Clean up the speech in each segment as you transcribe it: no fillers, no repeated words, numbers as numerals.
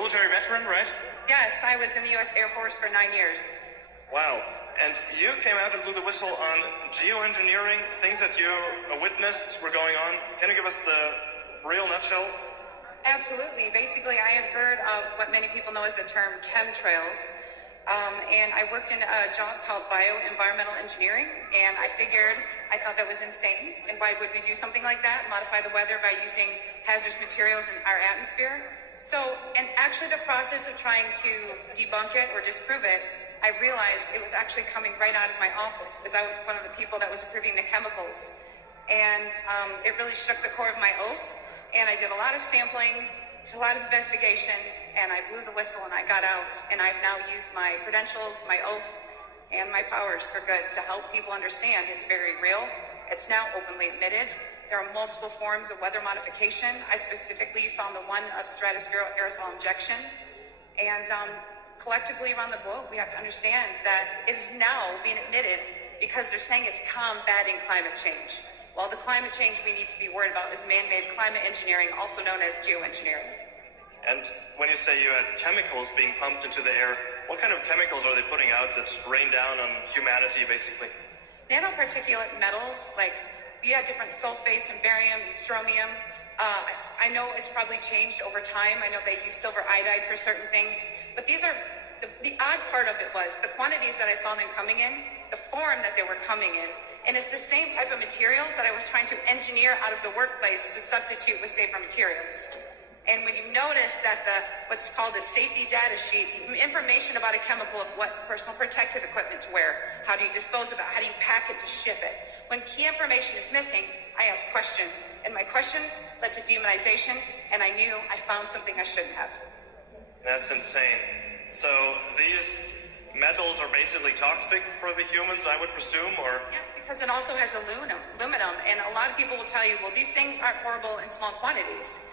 military veteran, right? Yes, I was in the U.S. Air Force for 9 years. Wow. And you came out and blew the whistle on geoengineering, things that you witnessed were going on. Can you give us the real nutshell? Absolutely. Basically, I had heard of what many people know as the term chemtrails. And I worked in a job called bioenvironmental engineering, and I thought that was insane. And why would we do something like that? Modify the weather by using hazardous materials in our atmosphere? And actually the process of trying to debunk it or disprove it, I realized it was actually coming right out of my office, as I was one of the people that was approving the chemicals. And it really shook the core of my oath. And I did a lot of sampling, a lot of investigation, and I blew the whistle and I got out. And I've now used my credentials, my oath, and my powers for good to help people understand it's very real. It's now openly admitted. There are multiple forms of weather modification. I specifically found the one of stratospheric aerosol injection. And collectively around the globe, we have to understand that it's now being admitted because they're saying it's combating climate change. While the climate change we need to be worried about is man-made climate engineering, also known as geoengineering. And when you say you had chemicals being pumped into the air, what kind of chemicals are they putting out that rain down on humanity, basically? Nanoparticulate metals, like we had different sulfates and barium and strontium. I know it's probably changed over time. I know they use silver iodide for certain things, but these are, the odd part of it was the quantities that I saw them coming in, the form that they were coming in, and it's the same type of materials that I was trying to engineer out of the workplace to substitute with safer materials. And when you notice that what's called a safety data sheet, information about a chemical of what personal protective equipment to wear, how do you dispose of it, how do you pack it to ship it. When key information is missing, I ask questions, and my questions led to demonization, and I knew I found something I shouldn't have. That's insane. So these metals are basically toxic for the humans, I would presume, or? Yes, because it also has aluminum, and a lot of people will tell you, well, these things aren't horrible in small quantities.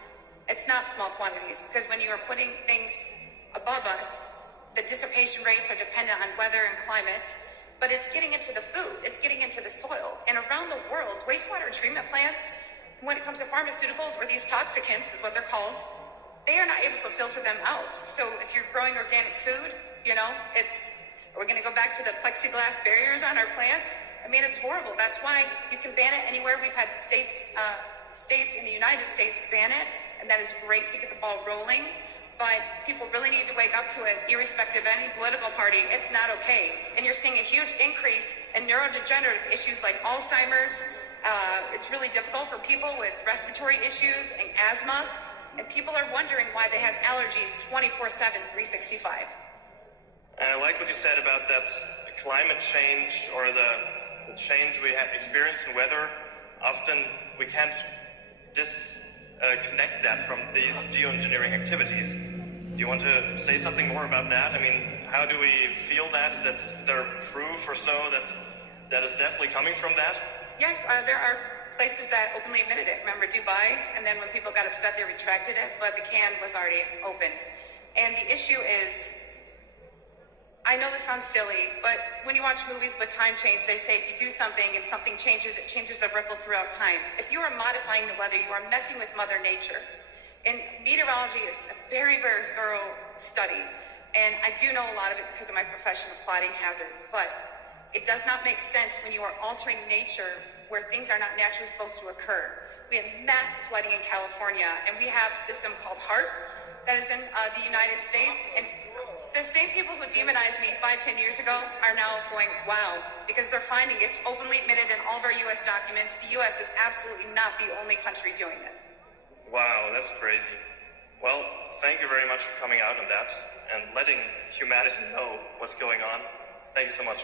It's not small quantities, because when you are putting things above us, the dissipation rates are dependent on weather and climate, but it's getting into the food, it's getting into the soil. And around the world, wastewater treatment plants, when it comes to pharmaceuticals, or these toxicants is what they're called, they are not able to filter them out. So if you're growing organic food, we're going to go back to the plexiglass barriers on our plants. I mean, it's horrible. That's why you can ban it anywhere. We've had states in the United States ban it, and that is great to get the ball rolling. But people really need to wake up to it, irrespective of any political party. It's not okay. And you're seeing a huge increase in neurodegenerative issues like Alzheimer's. It's really difficult for people with respiratory issues and asthma. And people are wondering why they have allergies 24/7, 365. And I like what you said about that climate change, or the change we have experienced in weather. Often we can't disconnect that from these geoengineering activities. Do you want to say something more about that? I mean, how do we feel that? Is there proof or so that is definitely coming from that? Yes, there are places that openly admitted it. Remember Dubai? And then when people got upset, they retracted it, but the can was already opened. And the issue is, I know this sounds silly, but when you watch movies with time change, they say if you do something and something changes, it changes the ripple throughout time. If you are modifying the weather, you are messing with Mother Nature. And meteorology is a very, very thorough study. And I do know a lot of it because of my profession of plotting hazards, but it does not make sense when you are altering nature where things are not naturally supposed to occur. We have massive flooding in California, and we have a system called HARP that is in the United States. And the same people who demonized me 5-10 years ago are now going, wow, because they're finding it's openly admitted in all of our U.S. documents. The U.S. is absolutely not the only country doing it. Wow, that's crazy. Well, thank you very much for coming out on that and letting humanity know what's going on. Thank you so much.